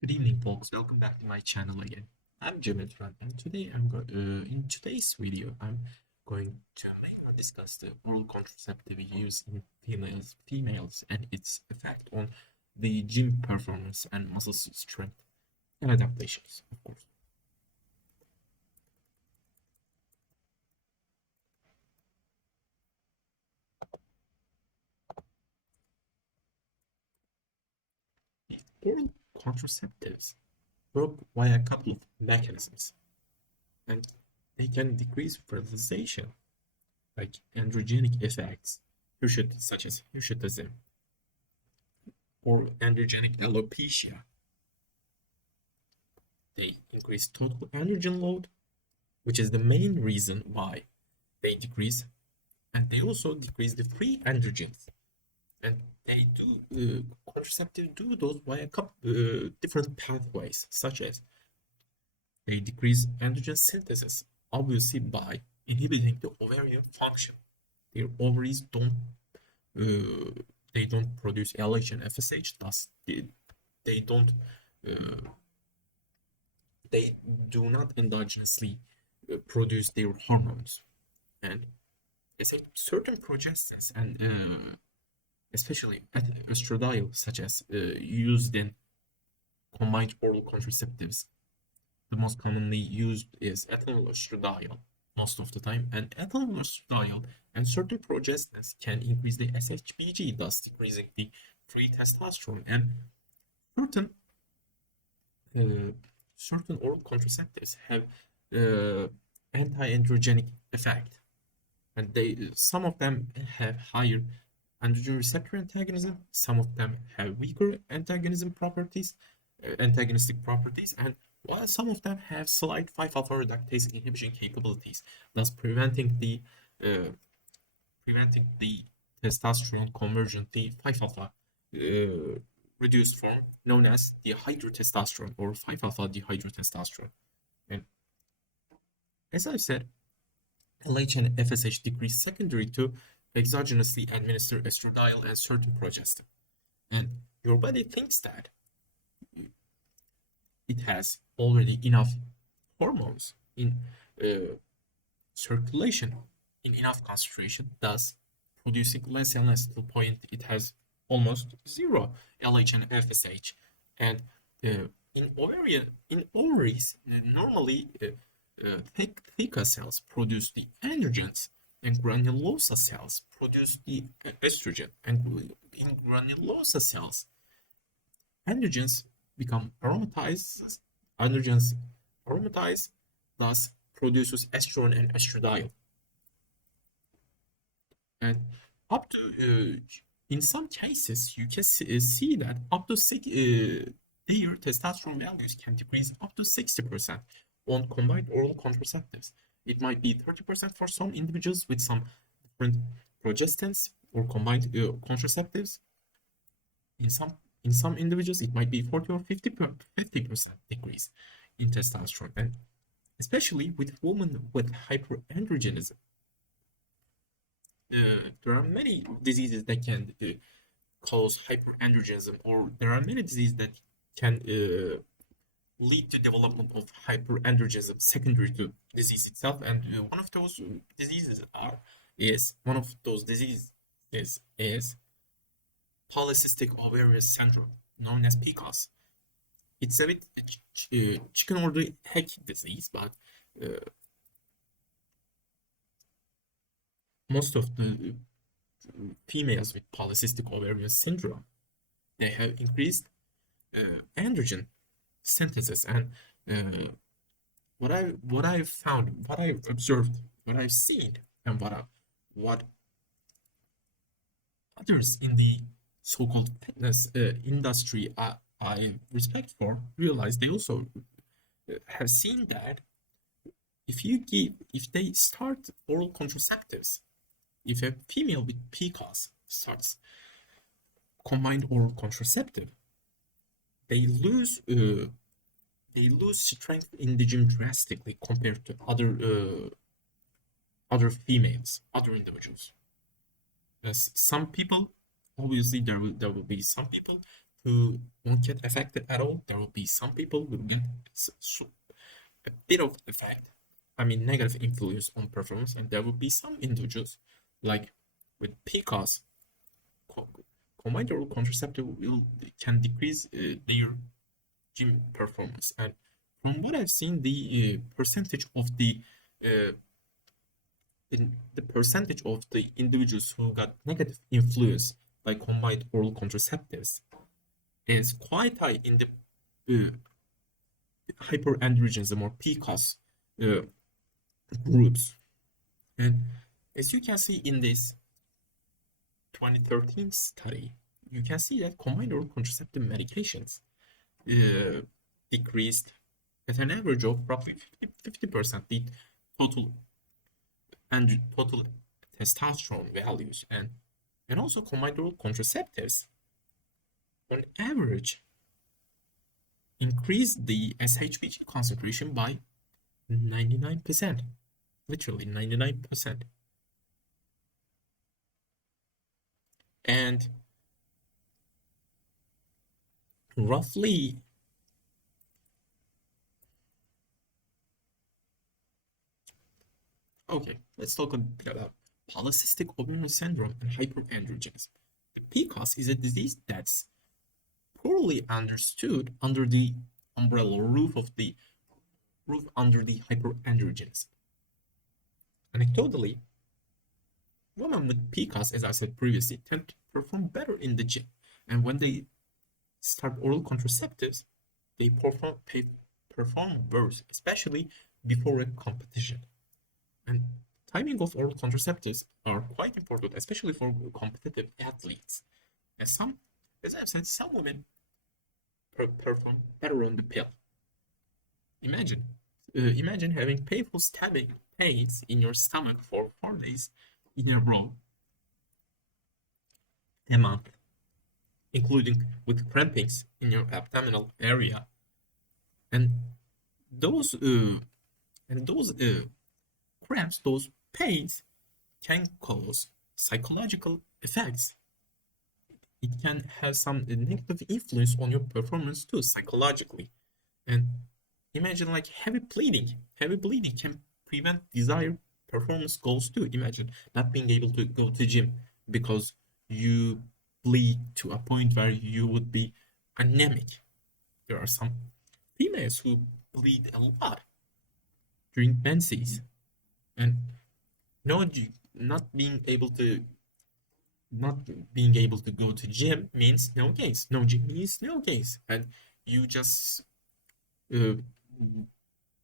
Good evening, folks. Welcome back to my channel again. I'm Jimmy Trent, and today in today's video I'm going to mainly discuss the oral contraceptive use in females and its effect on the gym performance and muscle strength and adaptations, of course. The oral contraceptives work via a couple of mechanisms, and they can decrease fertilization, like androgenic effects, such as hirsutism or androgenic alopecia. They increase total androgen load, which is the main reason why they decrease, and they also decrease the free androgens. And they do contraceptive do those via a couple different pathways, such as they decrease androgen synthesis, obviously by inhibiting the ovarian function. Their ovaries uh, don't produce LH and FSH, thus they don't uh, they do not endogenously produce their hormones. And certain progestins and especially estradiol, such as used in combined oral contraceptives, the most commonly used is ethinyl estradiol most of the time, and ethinyl estradiol and certain progestins can increase the SHBG, thus decreasing the free testosterone. And certain uh, certain oral contraceptives have uh, anti-androgenic effect, and some of them have higher androgen receptor antagonism, some of them have weaker antagonistic properties, and while some of them have slight 5-alpha reductase inhibition capabilities, thus uh, preventing the testosterone conversion, the 5-alpha reduced form known as dihydrotestosterone or 5-alpha dihydrotestosterone. And as I said, LH and FSH decrease secondary to exogenously administered estradiol and certain progestin. And your body thinks that it has already enough hormones in uh, circulation in enough concentration, thus producing less and less to the point it has almost zero LH and FSH. And in ovaries, normally theca cells produce the androgens, and granulosa cells produce the estrogen. And in granulosa cells, androgens become aromatized, androgens aromatize, thus produces estrogen and estradiol. And up to in some cases, you can see that up to their testosterone values can decrease up to 60% on combined oral contraceptives. It might be 30% for some individuals with some different progestins or combined contraceptives. In some individuals, it might be 40 or 50% decrease in testosterone, and especially with women with hyperandrogenism. There are many diseases that can cause hyperandrogenism, or there are many diseases that can lead to development of hyperandrogenism secondary to disease itself. And one of those diseases is polycystic ovarian syndrome, known as PCOS. It's a bit chicken or the egg disease, but uh, most of the females with polycystic ovarian syndrome, they have increased androgen synthesis. And uh, what I've found, what I've observed, what I've seen, and what others in the so-called fitness industry I respect for realize, they also have seen that if they start oral contraceptives, if a female with PCOS starts combined oral contraceptive, they lose uh, they lose strength in the gym drastically compared to other females, other individuals. As some people, obviously there will be some people who won't get affected at all. There will be some people who get a bit of effect, I mean negative influence on performance, and there will be some individuals like with PCOS, combined oral contraceptive will can decrease their gym performance. And from what I've seen, percentage of uh, the percentage of the individuals who got negative influence by combined oral contraceptives is quite high in the uh, hyperandrogenism or PCOS uh, groups. And as you can see in this 2013 study, you can see that combined oral contraceptive medications uh, decreased at an average of roughly 50% the total total testosterone values, and also combined oral contraceptives on average increased the SHBG concentration by 99%, literally 99%. And roughly, okay, let's talk a bit about polycystic ovarian syndrome and hyperandrogenism. PCOS is a disease that's poorly understood under the umbrella roof under the hyperandrogenism. Anecdotally, women with PCOS, as I said previously, tend to perform better in the gym, and when they start oral contraceptives, they perform worse, especially before a competition. And timing of oral contraceptives are quite important, especially for competitive athletes. As as I've said, some women perform better on the pill. Imagine, imagine having painful stabbing pains in your stomach for 4 days in a row, a month, including with crampings in your abdominal area, and those uh, those cramps, those pains, can cause psychological effects. It can have some negative influence on your performance too, psychologically. And imagine like heavy bleeding. Heavy bleeding can prevent desired performance goals too. Imagine not being able to go to gym because you bleed to a point where you would be anemic. There are some females who bleed a lot during menses, and no, not being able to not being able to go to gym means no gains. No gym means no gains, and you just uh,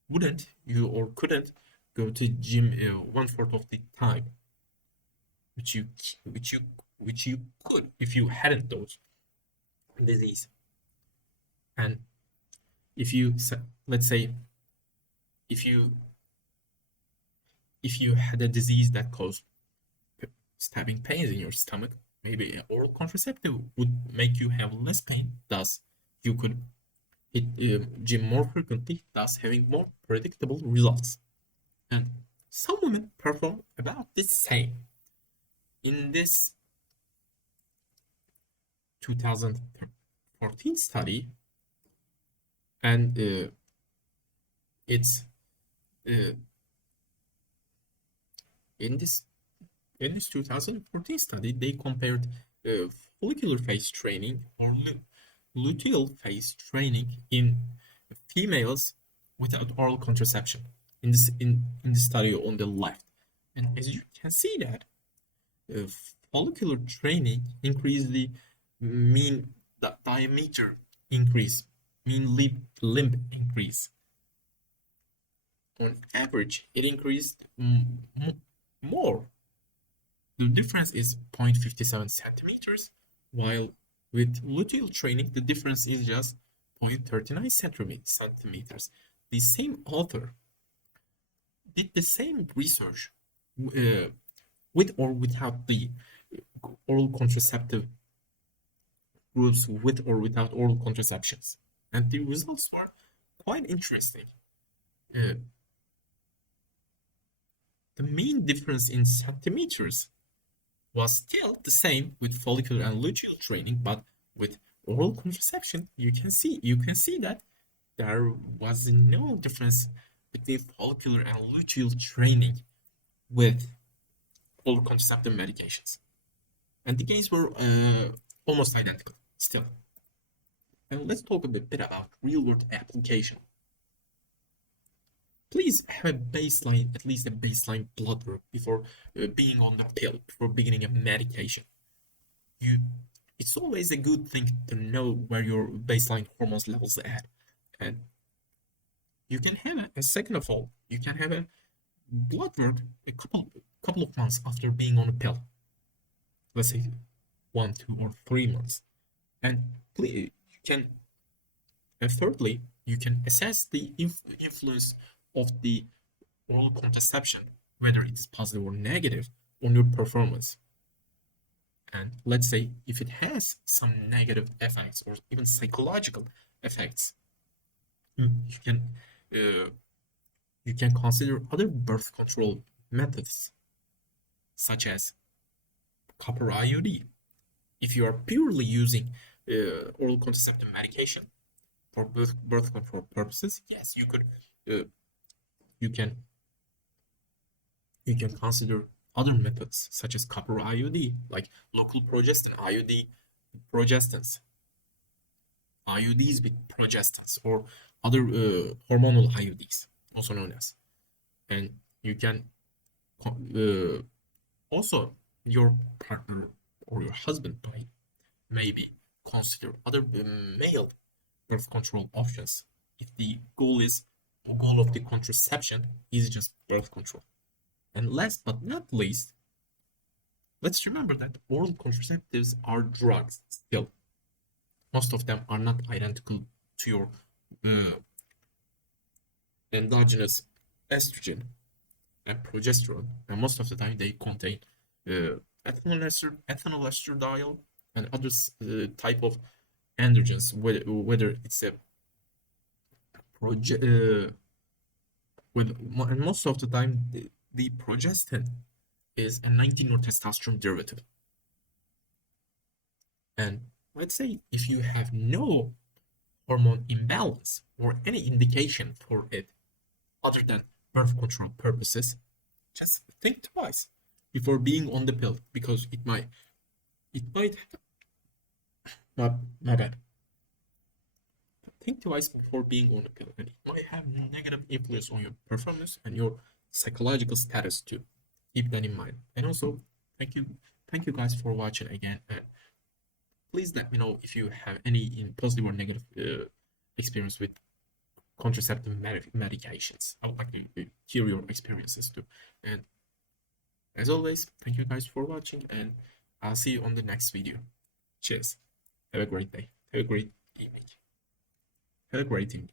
wouldn't you or couldn't go to gym 1/4 of the time, which you which you which you could if you hadn't those disease. And if you let's say if you had a disease that caused stabbing pains in your stomach, maybe an oral contraceptive would make you have less pain. Thus, you could hit gym more frequently, thus having more predictable results. And some women perform about the same. In this 2014 study, and it's uh, in this 2014 study, they compared follicular phase training or luteal phase training in females without oral contraception in the study on the left. And as you can see that uh, follicular training increased the mean diameter increase, mean limb increase. On average, it increased more. The difference is 0.57 centimeters, while with luteal training, the difference is just 0.39 centimeters. The same author did the same research with or without the oral contraceptive groups, with or without oral contraceptions. And the results were quite interesting. Uh, the main difference in centimeters was still the same with follicular and luteal training, but with oral contraception, you can see that there was no difference between follicular and luteal training with oral contraceptive medications, and the gains were almost identical still. And let's talk a bit about real-world application. Please have a baseline, at least a baseline blood work before being on the pill, before beginning a medication. You, it's always a good thing to know where your baseline hormones levels are at, and you can have a second of all, you can have a blood work a couple of months after being on a pill. Let's say 1, 2, or 3 months, and you can. And thirdly, you can assess the influence of the oral contraception, whether it is positive or negative, on your performance. And let's say if it has some negative effects or even psychological effects, you can uh, you can consider other birth control methods, such as copper IUD. If you are purely using oral contraceptive medication for birth control purposes, yes, uh, you can you can consider other methods such as copper IUD, like local progestin IUD, progestins, IUDs with progestins, or other hormonal IUDs, also known as. And you can uh, also, your partner or your husband might maybe consider other male birth control options if the goal of the contraception is just birth control. And last but not least, let's remember that oral contraceptives are drugs still. Most of them are not identical to your uh, endogenous estrogen and progesterone, and most of the time they contain uh, ethanol estradiol and other type of androgens, whether it's a proge and most of the time the progestin is a 19 or testosterone derivative. And let's say if you have no hormone imbalance or any indication for it other than birth control purposes, just think twice before being on the pill, because it might my bad. Think twice before being on the pill, and it might have negative influence on your performance and your psychological status too. Keep that in mind. And also, thank you guys for watching again, and please let me know if you have any positive or negative experience with contraceptive medications. I would like to hear your experiences too. And as always, thank you guys for watching, and I'll see you on the next video. Cheers. Have a great day. Have a great evening. Have a great evening.